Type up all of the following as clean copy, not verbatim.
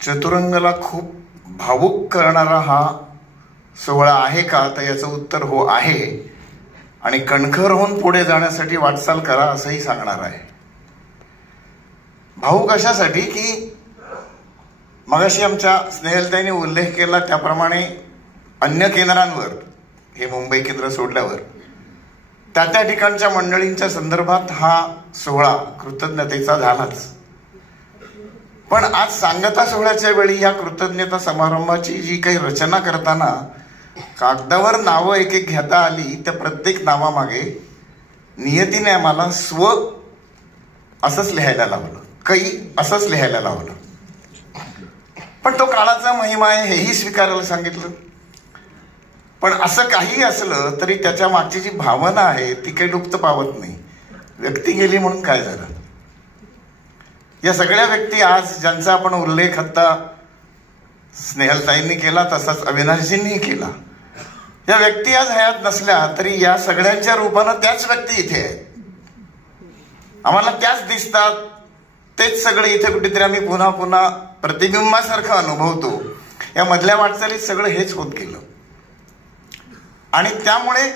चतुरंगला खूप भावुक करणारा हा सोहळा आहे का, तर याचं उत्तर हो आहे. आणि कणखर होऊन पुढे जाण्यासाठी वाटचाल करा असंही सांगणार आहे. भावुक अशासाठी की मगाशी आमच्या स्नेहलताईने उल्लेख केला त्याप्रमाणे अन्य केंद्रांवर, हे मुंबई केंद्र सोडल्यावर त्या ठिकाणच्या मंडळींच्या संदर्भात हा सोहळा कृतज्ञतेचा झालाच. पण आज सांगता सोहळ्याच्या वेळी या कृतज्ञता समारंभाची जी काही रचना करताना कागदावर नावं एक एक घेता आली, त्या प्रत्येक नावामागे नियतीने आम्हाला स्व असंच लिहायला लावलं, कै असंच लिहायला लावलं. पण तो काळाचा महिमा आहे हेही स्वीकारायला सांगितलं. पण असं काही असलं तरी त्याच्या मागची जी भावना आहे ती काही लुप्त पावत नाही. व्यक्ती गेली म्हणून काय झालं? या सगळ्या व्यक्ती आज ज्यांचा आपण उल्लेख आता स्नेहलताईंनी केला तसाच अविनाशजींनी केला, या व्यक्ती आज हयात नसल्या तरी या सगळ्यांच्या रूपानं त्याच व्यक्ती इथे आहेत. आम्हाला त्याच दिसतात, तेच सगळे इथे कुठेतरी आम्ही पुन्हा पुन्हा प्रतिबिंबासारखं अनुभवतो. या मधल्या वाटचालीत सगळं हेच होत गेलं. आणि त्यामुळे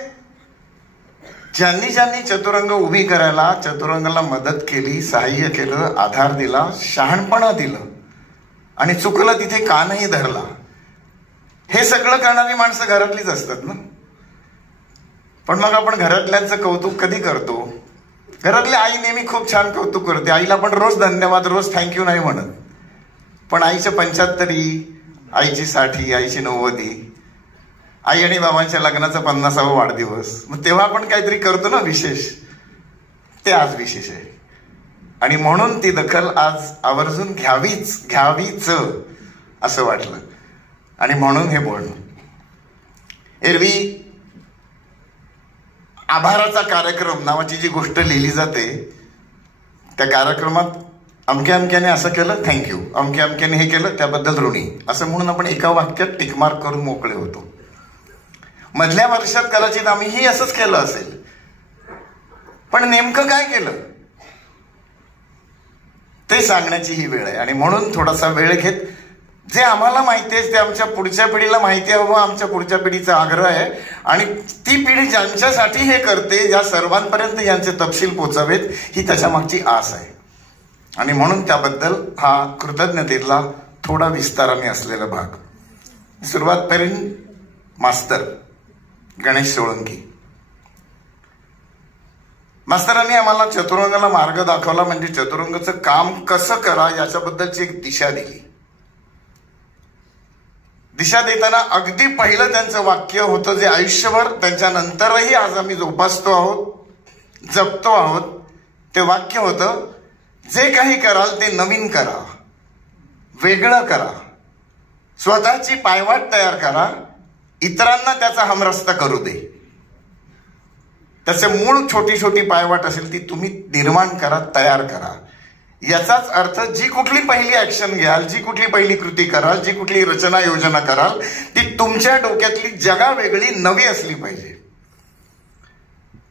ज्यांनी ज्यांनी चतुरंग उभी करायला, चतुरंगाला मदत केली, सहाय्य केलं, आधार दिला, शहाणपणा दिलं आणि चुकलं तिथे कानही धरला, हे सगळं करणारी माणसं घरातलीच असतात ना. पण मग आपण घरातल्यांचं कौतुक कधी करतो? घरातली आई नेहमी खूप छान कौतुक करते. आईला आपण रोज धन्यवाद, रोज थँक्यू नाही म्हणत. पण आईच्या 75, आईची 60, आईची 90, आई आणि बाबांच्या लग्नाचा 50वा वाढदिवस, मग तेव्हा आपण काहीतरी करतो ना विशेष. ते आज विशेष आहे आणि म्हणून ती दखल आज आवर्जून घ्यावीच असं वाटलं आणि म्हणून हे बोलणं. एरवी आभाराचा कार्यक्रम नावाची जी गोष्ट लिहिली जाते, त्या कार्यक्रमात अमक्या अमक्याने असं केलं थँक्यू, अमक्या अमक्याने हे केलं त्याबद्दल ऋणी, असं म्हणून आपण एका वाक्यात टिकमार्क करून मोकळे होतो. मधल्या वर्षात कदाचित आम्हीही असंच केलं असेल. पण नेमकं काय केलं ते सांगण्याची ही वेळ आहे. आणि म्हणून थोडासा वेळ घेत, जे आम्हाला माहिती आहे ते आमच्या पुढच्या पिढीला माहिती हवं, आमच्या पुढच्या पिढीचा आग्रह आहे. आणि ती पिढी ज्यांच्यासाठी हे करते, या सर्वांपर्यंत यांचे तपशील पोचावेत, ही त्याच्या मागची आस आहे. आणि म्हणून त्याबद्दल हा कृतज्ञतेतला थोडा विस्ताराने असलेला भाग. सुरुवात करीन मास्तर गणेश सोळंकी. मास्तरांनी आम्हाला चतुरंगाला मार्ग दाखवला, म्हणजे चतुरंगाचं काम कसं करा याच्याबद्दलची एक दिशा दिली. दिशा देताना अगदी पहिलं त्यांचं वाक्य होतं, जे आयुष्यभर त्यांच्या नंतरही आज आम्ही जोपासतो आहोत, जपतो आहोत. ते वाक्य होतं, जे काही कराल ते नवीन करा, वेगळं करा, स्वतःची पायवाट तयार करा, इतरांना त्याचा हमरस्ता करू दे. त्याचे मूळ छोटी छोटी पायवाट असेल ती तुम्ही निर्माण करा, तयार करा. याचाच अर्थ जी कुठली पहिली ऍक्शन घ्याल, जी कुठली पहिली कृती कराल, जी कुठली रचना योजना कराल, ती तुमच्या डोक्यातली जगावेगळी नवी असली पाहिजे.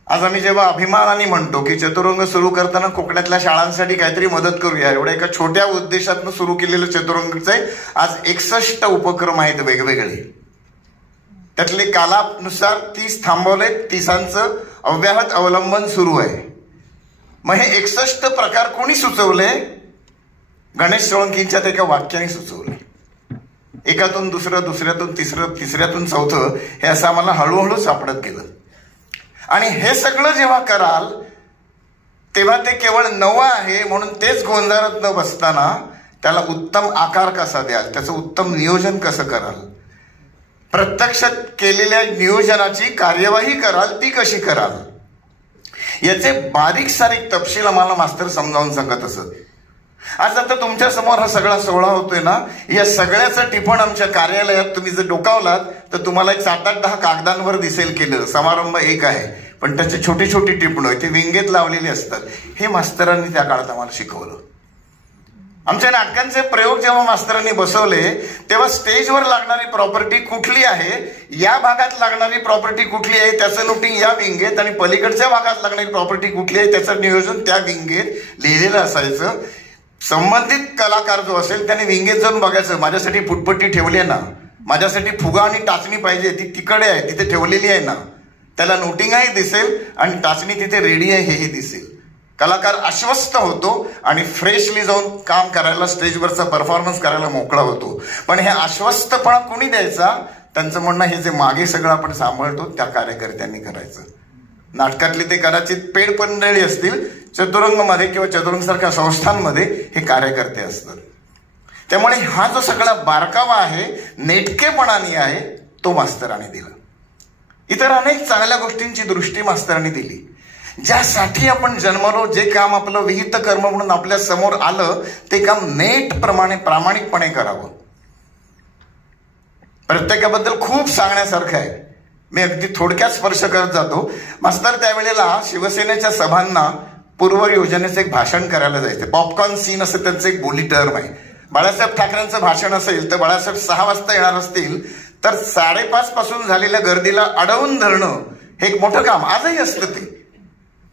आज आम्ही जेव्हा अभिमानाने म्हणतो की चतुरंग सुरू करताना कोकणातल्या शाळांसाठी काहीतरी मदत करूया, एवढ्या एका छोट्या उद्देशातून सुरू केलेलं चतुरंगचे आज 61 उपक्रम आहेत वेगवेगळे. त्यातले कालानुसार 30 थांबवले, 30ांचं अव्याहत अवलंबन सुरू आहे. मग हे 61 प्रकार कोणी सुचवले? गणेश सोळंकींच्या एका वाक्याने सुचवले. एकातून दुसरं, दुसऱ्यातून तिसरं, तिसऱ्यातून चौथं, हे असं आम्हाला हळूहळू सापडत गेलं. आणि हे सगळं जेव्हा कराल तेव्हा ते केवळ नवं आहे म्हणून तेच गोंजारत न बसताना त्याला उत्तम आकार कसा द्याल, त्याचं उत्तम नियोजन कसं कराल, प्रत्यक्षात केलेल्या नियोजनाची कार्यवाही कराल ती कशी कराल, याचे बारीक सारीक तपशील आम्हाला मास्तर समजावून सांगत असत. आज आता तुमच्या समोर हा सगळा सोहळा होतोय ना, या सगळ्याचं टिपण आमच्या कार्यालयात तुम्ही जर डोकावलात तर तुम्हाला एक 7-8-10 कागदांवर दिसेल केलं. समारंभ एक आहे पण त्याची छोटी छोटी टिपणं ते विंगेत लावलेली असतात. हे मास्तरांनी त्या काळात आम्हाला शिकवलं. आमच्या नाटकांचे प्रयोग जेव्हा मास्तरांनी बसवले तेव्हा स्टेजवर लागणारी प्रॉपर्टी कुठली आहे, या भागात लागणारी प्रॉपर्टी कुठली आहे त्याचं नोटिंग या विंगेत, आणि पलीकडच्या भागात लागणारी प्रॉपर्टी कुठली आहे त्याचं नियोजन त्या विंगेत लिहिलेलं असायचं. संबंधित कलाकार जो असेल त्याने विंगेत जाऊन बघायचं, माझ्यासाठी फुटपट्टी ठेवली आहे ना, माझ्यासाठी फुगा आणि टाचणी पाहिजे, ती तिकडे आहे, तिथे ठेवलेली आहे ना. त्याला नोटिंगही दिसेल आणि टाचणी तिथे रेडी आहे हेही दिसेल. कलाकार आश्वस्त होतो आणि फ्रेशली जाऊन काम करायला, स्टेजवरचा परफॉर्मन्स करायला मोकळा होतो. पण हे आश्वस्तपणा कोणी द्यायचा? त्यांचं म्हणणं हे जे मागे सगळं आपण सांभाळतो त्या कार्यकर्त्यांनी करायचं. नाटकातले ते कदाचित पेड मंडळी असतील, चतुरंगमध्ये किंवा चतुरंगसारख्या संस्थांमध्ये हे कार्यकर्ते असतात. त्यामुळे हा जो सगळा बारकावा आहे, नेटकेपणाने आहे, तो मास्तरांनी दिला. इतर अनेक चांगल्या गोष्टींची दृष्टी मास्तरांनी दिली. ज्यासाठी आपण जन्मलो, जे काम आपलं विहित कर्म म्हणून आपल्या समोर आलं, ते काम नेटप्रमाणे प्रामाणिकपणे करावं. प्रत्येकाबद्दल खूप सांगण्यासारखं आहे. मी अगदी थोडक्यात स्पर्श करत जातो. मास्तर त्यावेळेला शिवसेनेच्या सभांना पूर्व योजनेचं एक भाषण करायला जायचं. पॉपकॉर्न सीन असं त्यांचं एक बोली टर्म आहे. बाळासाहेब ठाकरेंचं भाषण असेल तर बाळासाहेब 6 वाजता येणार असतील तर 5:30 पासून झालेल्या गर्दीला अडवून धरणं हे एक मोठं काम आजही असतं. ते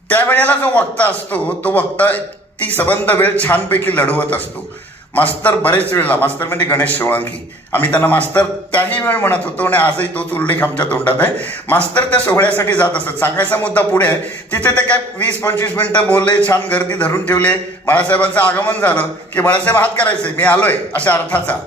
त्यावेळेला जो वक्ता असतो तो वक्ता ती सबंध वेळ छानपैकी लढवत असतो. मास्तर बरेच वेळेला, मास्तर म्हणजे गणेश सोळंकी, आम्ही त्यांना मास्तर त्याही वेळ म्हणत होतो आणि आजही तोच उल्लेख आमच्या तोंडात आहे. मास्तर त्या सोहळ्यासाठी जात असतात. सांगायचा मुद्दा पुढे आहे. तिथे ते काय 20-25 मिनिटं बोलले, छान गर्दी धरून ठेवले. बाळासाहेबांचं आगमन झालं की बाळासाहेब हात करायचे, मी आलोय अशा अर्थाचा.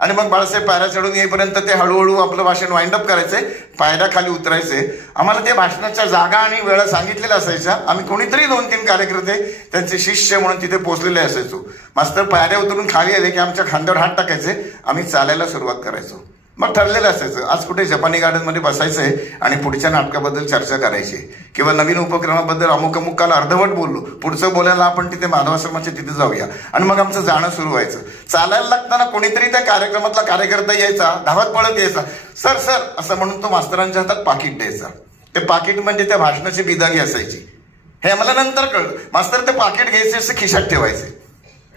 आणि मग बाळासाहेब पायऱ्या चढून येईपर्यंत ते हळूहळू आपलं भाषण वाइंडअप करायचे, पायऱ्या खाली उतरायचे. आम्हाला ते भाषणाच्या जागा आणि वेळा सांगितलेल्या असायच्या. आम्ही कोणीतरी 2-3 कार्यकर्ते त्यांचे शिष्य म्हणून तिथे पोहोचलेले असायचो. मास्तर पायऱ्या उतरून खाली आले की आमच्या खांद्यावर हात टाकायचे, आम्ही चालायला सुरुवात करायचो. मग ठरलेलं असायचं आज कुठे जपानी गार्डनमध्ये बसायचंय आणि पुढच्या नाटकाबद्दल चर्चा करायची किंवा नवीन उपक्रमाबद्दल अमुक काल अर्धवट बोललो, पुढचं बोलायला आपण तिथे माधवाश्रमाच्या तिथे जाऊया. आणि मग आमचं जाणं सुरू व्हायचं. चालायला लागताना कोणीतरी त्या कार्यक्रमातला कार्यकर्ता यायचा, धावत पळत यायचा, सर सर असं म्हणून तो मास्तरांच्या हातात पाकिट द्यायचा. ते पाकिट म्हणजे त्या भाषणाची बिदागी असायची. हे आम्हाला नंतर कळलं. मास्तर ते पाकिट घ्यायचे, असं खिशात ठेवायचे.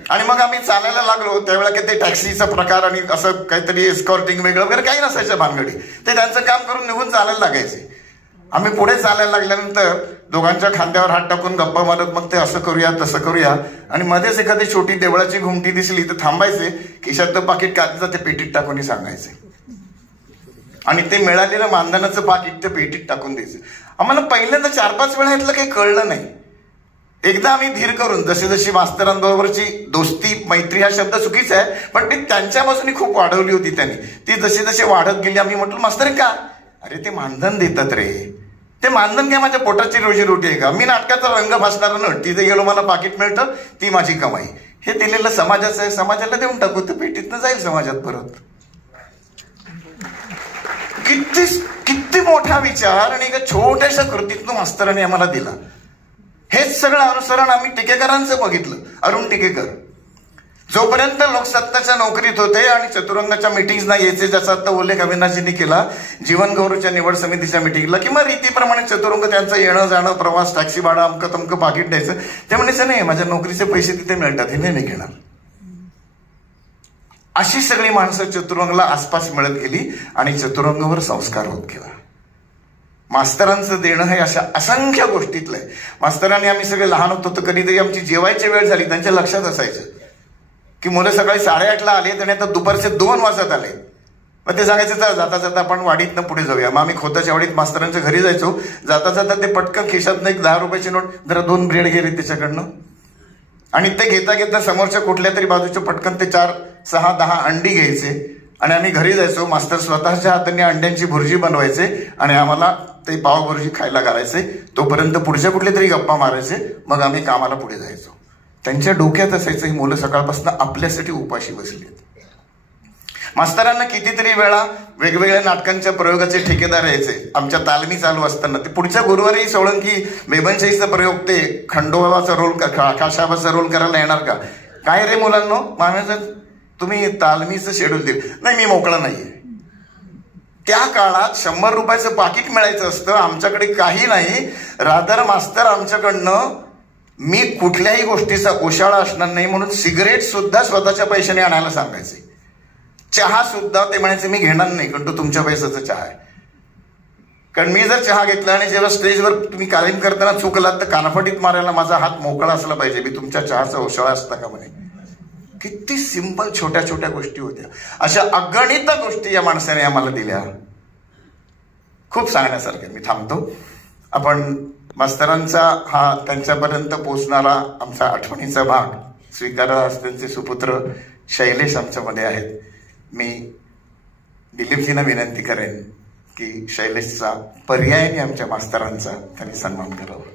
आणि मग आम्ही चालायला लागलो त्यावेळेला की ते टॅक्सीचा प्रकार आणि असं काहीतरी एस्कॉर्टिंग वेगळं वगैरे काही नसायचं भानगडी. ते त्यांचं काम करून निघून चालायला लागायचे. आम्ही पुढे चालायला लागल्यानंतर दोघांच्या खांद्यावर हात टाकून गप्पा मारत मग ते असं करूया तसं करूया. आणि मध्येच एखादी छोटी देवळाची घुमटी दिसली तर थांबायचे, खिशातलं पाकिट काढायचं, ते पेटीत टाकून सांगायचे. आणि ते मिळालेलं मानधनाचं पाकिट ते पेटीत टाकून द्यायचं. आम्हाला पहिल्यांदा 4-5 वेळा यातलं काही कळलं नाही. एकदा आम्ही धीर करून जशी जशी मास्तरांबरोबरची दोस्ती, मैत्री हा शब्द चुकीचा आहे पण ती त्यांच्या बाजूनी खूप वाढवली होती त्यांनी. ती जशी जशी वाढत गेली आम्ही म्हटलं मास्तर का? अरे ते मानधन देतात रे. ते मानधन काय माझ्या पोटाची रोजीरोटी आहे का? मी नाटकाचा रंग भासणारा नट, तिथे गेलो मला पाकिट मिळतं, ती माझी कमाई. हे दिलेलं समाजाचं आहे, समाजाला देऊन टाकू, ते पेटीतनं जाईल समाजात परत. किती मोठा विचार आणि एका छोट्याशा कृतीतनं मास्तरांनी आम्हाला दिला. हेच सगळं अनुसरण आम्ही टिकेकरांचं बघितलं. अरुण टिकेकर जोपर्यंत लोकसत्ताच्या नोकरीत होते आणि चतुरंगाच्या मिटिंग्सना यायचे, ज्याचा आता उल्लेख अविनाशजींनी केला, जीवन गौरवच्या निवड समितीच्या मिटिंगला किंवा रीतीप्रमाणे चतुरंग त्यांचं येणं जाणं, प्रवास, टॅक्सी भाडं, अमकं तमकं पाकिट द्यायचं. ते म्हणायचं नाही माझ्या नोकरीचे पैसे तिथे मिळतात, हे नाही घेणार. अशी सगळी माणसं चतुरंगला आसपास मिळत गेली आणि चतुरंगावर संस्कार होत गेला. मास्तरांचं देणं हे अशा असंख्य गोष्टीतलं आहे. मास्तरांनी आम्ही सगळे लहान होतो तर कधीतरी आमची जेवायची वेळ झाली त्यांच्या लक्षात असायचं की मुलं सकाळी 8:30ला आले आणि आता दुपारचे 2 वाजत आले. मग ते सांगायचं तर जाता जाता आपण वाडीतनं पुढे जाऊया. मग आम्ही खोताच्या वाडीत मास्तरांच्या घरी जायचो. जाता जाता ते पटकन खिशातनं एक 10 रुपयाची नोट, जरा 2 ब्रेड घे रे त्याच्याकडनं. आणि ते घेता घेता समोरच्या कुठल्या तरी बाजूच्या पटकन ते 4, 6, 10 अंडी घ्यायचे आणि आम्ही घरी जायचो. मास्तर स्वतःच्या हाताने अंड्यांची भुर्जी बनवायचे आणि आम्हाला ते पाव भुर्जी खायला घालायचे. तोपर्यंत पुढच्या कुठले तरी गप्पा मारायचे. मग आम्ही कामाला पुढे जायचो. त्यांच्या डोक्यात असायचं ही मुलं सकाळपासून आपल्यासाठी उपाशी बसली. मास्तरांना कितीतरी वेळा वेगवेगळ्या नाटकांच्या प्रयोगाचे ठेकेदार यायचे. आमच्या तालमी चालू असताना ते पुढच्या गुरुवारी सोळंकी बेबनशाहीचा प्रयोग, ते खंडोबाचा रोल, काशाबाचा रोल करायला येणार का? काय रे मुलांनो, मामेचं तुम्ही तालमीचं शेड्यूल दिलं नाही, मी मोकळा नाहीये. त्या काळात 100 रुपयाचं पाकिट मिळायचं असतं, आमच्याकडे काही नाही. रादर मास्तर आमच्याकडनं मी कुठल्याही गोष्टीचा ओशाळा असणार नाही म्हणून सिगरेट सुद्धा स्वतःच्या पैशाने आणायला सांगायचे. चहा सुद्धा ते म्हणायचे मी घेणार नाही कारण तो तुमच्या पैशाचा चहा आहे. कारण मी जर चहा घेतला आणि जेव्हा स्टेजवर तुम्ही कालीन करताना चुकलात तर कानफटीत मारायला माझा हात मोकळा असला पाहिजे. मी तुमच्या चहाचा ओशाळा असता का म्हणे. किती सिंपल छोट्या छोट्या गोष्टी होत्या. अशा अगणित गोष्टी या माणसाने आम्हाला दिल्या. खूप सांगण्यासारखे. मी थांबतो. आपण मास्तरांचा हा त्यांच्यापर्यंत पोचणारा आमचा आठवणीचा भाग स्वीकारला. त्यांचे सुपुत्र शैलेश आमच्यामध्ये आहेत. मी दिलीपजींना विनंती करेन की शैलेशचा पर्यायाने आमच्या मास्तरांचा त्यांनी सन्मान करावा.